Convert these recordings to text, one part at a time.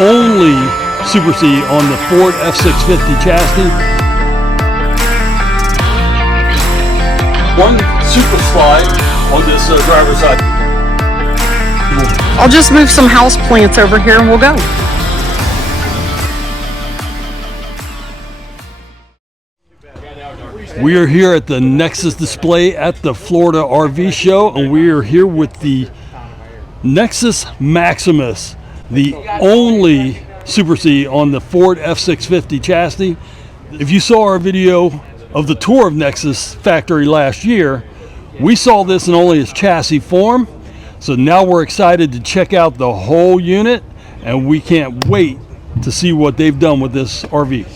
only Super C on the Ford F650 chassis. One super slide on this driver's side. I'll just move some house plants over here and we'll go. We are here at the Nexus display at the Florida RV show, and we are here with the Nexus Maximus, the only Super C on the Ford F650 chassis. If you saw our video of the tour of Nexus factory last year, we saw this in only its chassis form. So now we're excited to check out the whole unit, and we can't wait to see what they've done with this RV.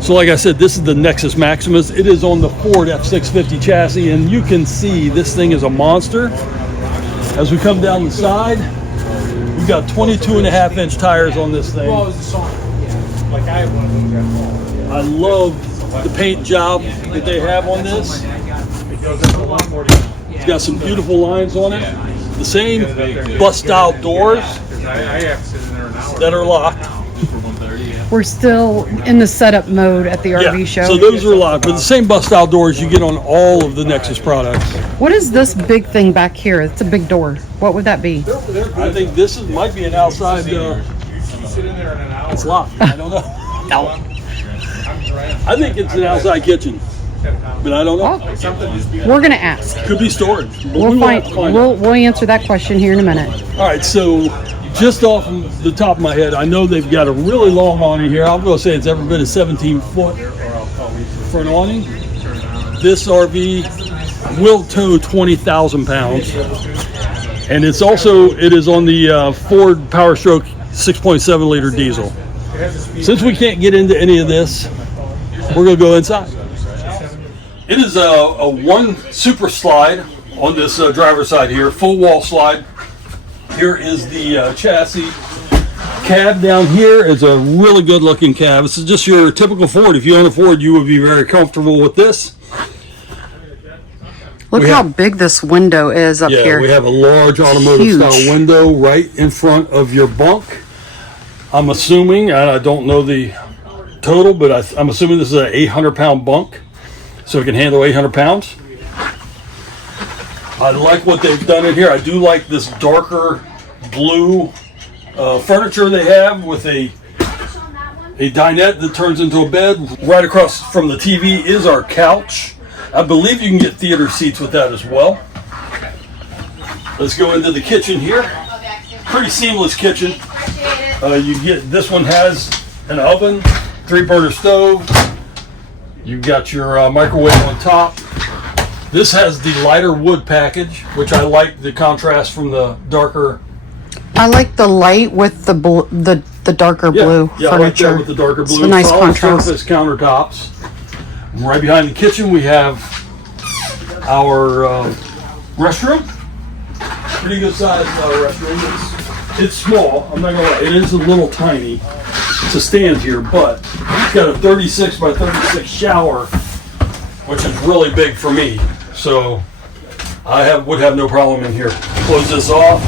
So like I said, this is the Nexus Maximus. It is on the Ford F650 chassis, and you can see this thing is a monster. As we come down the side, we've got 22.5-inch tires on this thing. I love the paint job that they have on this. It's got some beautiful lines on it. The same bus-style doors that are locked. We're still in the setup mode at the RV show. So those are locked, but the same bus-style doors you get on all of the Nexus products. What is this big thing back here? It's a big door. What would that be? I think this might be an outside. It's locked. I don't know. No. I think it's an outside kitchen, but I don't know. We're gonna ask. Could be storage. We'll answer that question here in a minute. All right, so just off the top of my head, I know they've got a really long awning here. I'm going to say it's every bit of 17-foot front awning. This RV will tow 20,000 pounds, and it is on the Ford PowerStroke 6.7 liter diesel. Since we can't get into any of this, we're going to go inside. It is a one super slide on this driver's side here, full wall slide. Here is the chassis. Cab down here is a really good looking cab. This is just your typical Ford. If you own a Ford, you would be very comfortable with this. Look how big this window is up here. Yeah, we have a large automotive style window right in front of your bunk. I'm assuming, and I don't know the total, but I'm assuming this is an 800-pound bunk, so it can handle 800 pounds. I like what they've done in here. I do like this darker blue furniture they have with a dinette that turns into a bed. Right across from the TV is our couch. I believe you can get theater seats with that as well. Let's go into the kitchen here. Pretty seamless kitchen. This one has an oven, 3-burner stove. You've got your microwave on top. This has the lighter wood package, which I like the contrast from the darker. I like the light with the darker blue furniture. I like that with the darker blue. It's a nice contrast. Surface countertops. And right behind the kitchen, we have our restroom. Pretty good size restroom. It's small. I'm not gonna lie. It is a little tiny to stand here, but it's got a 36 by 36 shower, which is really big for me. So I would have no problem in here. Close this off.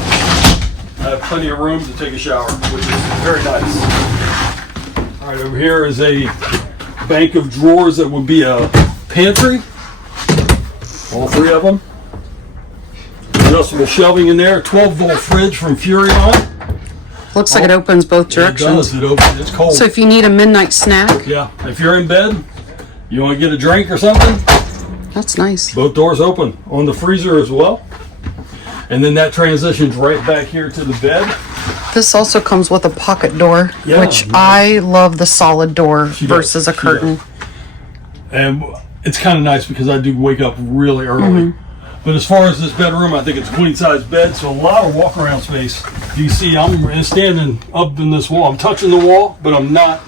I have plenty of room to take a shower, which is very nice. All right, over here is a bank of drawers that would be a pantry. All 3 of them. Adjustable shelving in there. 12-volt fridge from Furrion. Looks like it opens both directions. It does. It opens. It's cold. So if you need a midnight snack. Yeah. If you're in bed, you want to get a drink or something. That's nice. Both doors open on the freezer as well. And then that transitions right back here to the bed. This also comes with a pocket door, which I love the solid door versus a curtain. And it's kind of nice because I do wake up really early. But as far as this bedroom, I think it's a queen size bed, so a lot of walk around space. You see, I'm standing up in this wall. I'm touching the wall, but I'm not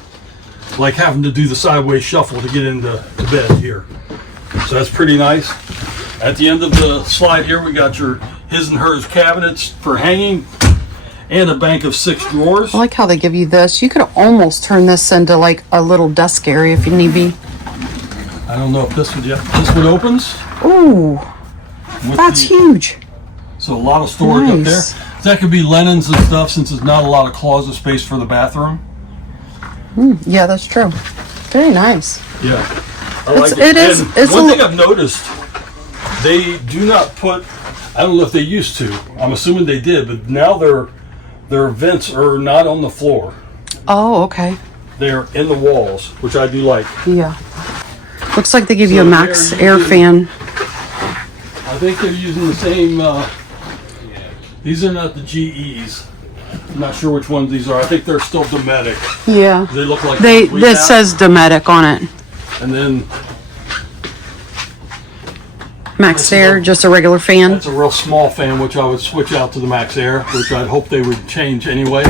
like having to do the sideways shuffle to get into the bed here. So that's pretty nice. At the end of the slide here, we got your his and hers cabinets for hanging and a bank of 6 drawers. I like how they give you this. You could almost turn this into like a little desk area if you need be. I don't know if this one opens. Ooh, that's huge. So a lot of storage up there. That could be linens and stuff since there's not a lot of closet space for the bathroom. Yeah, that's true. Very nice. Yeah, I like it. It is. And It's one thing I've noticed, they do not put. I don't know if they used to. I'm assuming they did, but now their vents are not on the floor. Oh, okay. They're in the walls, which I do like. Yeah. Looks like they give you a max air fan. I think they're using the same. These are not the GEs. I'm not sure which ones these are. I think they're still Dometic. Yeah. They look like This says Dometic on it. And then Max Air, just a regular fan. that's a real small fan, which I would switch out to the Max Air, which I'd hope they would change anyway.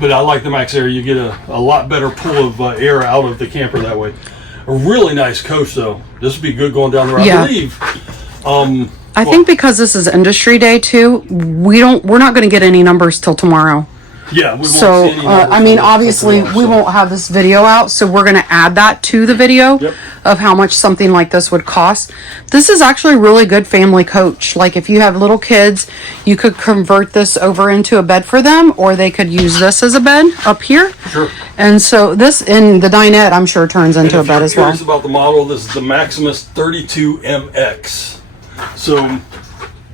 But I like the Max Air. You get a lot better pull of air out of the camper that way. A really nice coach, though. This would be good going down the road. Yeah. I believe. I think because this is industry day too, we're not going to get any numbers till tomorrow. Yeah, we won't So, see any numbers I mean, till obviously, tomorrow, we so. won't have this video out, so we're going to add that to the video of how much something like this would cost. This is actually a really good family coach. Like, if you have little kids, you could convert this over into a bed for them, or they could use this as a bed up here. Sure. And so this, in the dinette, I'm sure turns into a If bed you're as well. curious about the model, this is the Maximus 32MX. So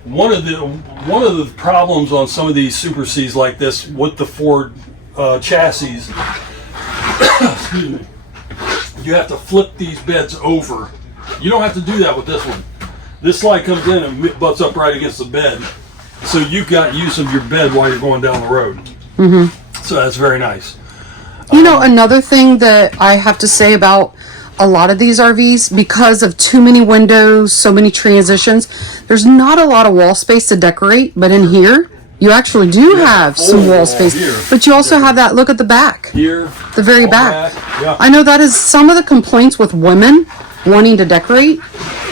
one of the problems on some of these Super Cs like this with the Ford chassis, excuse me, you have to flip these beds over. You don't have to do that with this one. This slide comes in and butts up right against the bed, so you've got use of your bed while you're going down the road. So that's very nice. You know, another thing that I have to say about a lot of these RVs, because of too many windows, so many transitions, there's not a lot of wall space to decorate, but in here, you actually do have some wall space. here. But you also have that, look at the back, Here, the very all back. Yeah. I know that is some of the complaints with women wanting to decorate,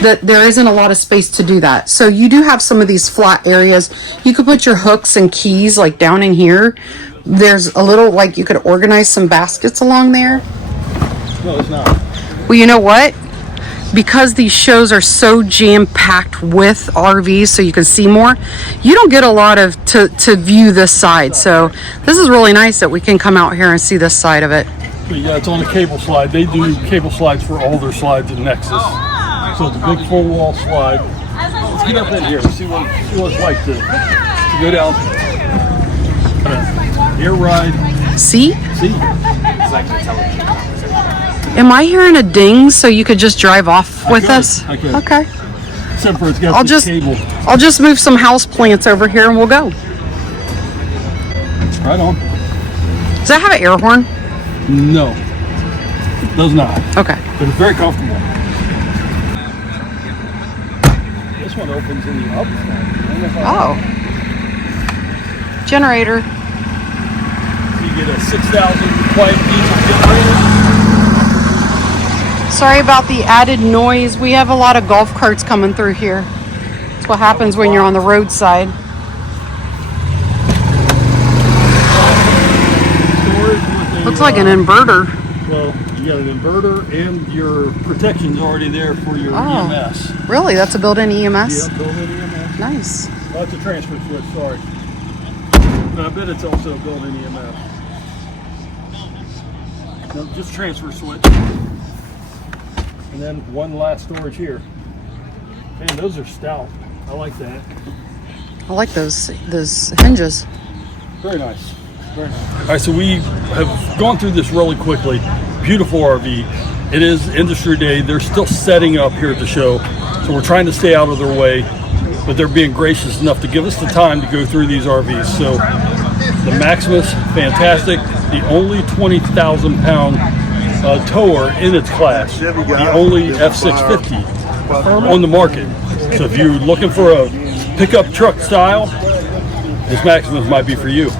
that there isn't a lot of space to do that. So you do have some of these flat areas. You could put your hooks and keys like down in here. There's a little, like, you could organize some baskets along there. No, it's not. Well, you know what? Because these shows are so jam-packed with RVs, so you can see more, you don't get a lot of to view this side. So this is really nice that we can come out here and see this side of it. But yeah, it's on a cable slide. They do cable slides for all their slides at Nexus. So it's a big full wall slide. Let's get up in here and see what it's like to go down. Air ride. See? See? Am I hearing a ding so you could just drive off with us? I could. Okay. Except for it's got this cable. I'll just move some house plants over here and we'll go. Right on. Does that have an air horn? No. It does not. Okay. But it's very comfortable. This one opens in the up. Oh. Generator. You get a 6,000 quiet diesel generator. Sorry about the added noise. We have a lot of golf carts coming through here. That's what happens when you're on the roadside. Looks like an inverter. Well, you got an inverter and your protection's already there for your EMS. Really? That's a built-in EMS? Yeah, built-in EMS. Nice. Oh, that's a transfer switch, sorry. But I bet it's also a built-in EMS. No, just transfer switch. And then one last storage here. Man, those are stout. I like that. I like those hinges. Very nice. Very nice. All right, so we have gone through this really quickly. Beautiful RV. It is industry day. They're still setting up here at the show, so we're trying to stay out of their way, but they're being gracious enough to give us the time to go through these RVs. So the Maximus, fantastic. The only 20,000 pound tower in its class. The only F650 on the market. So if you're looking for a pickup truck style, this Maximus might be for you.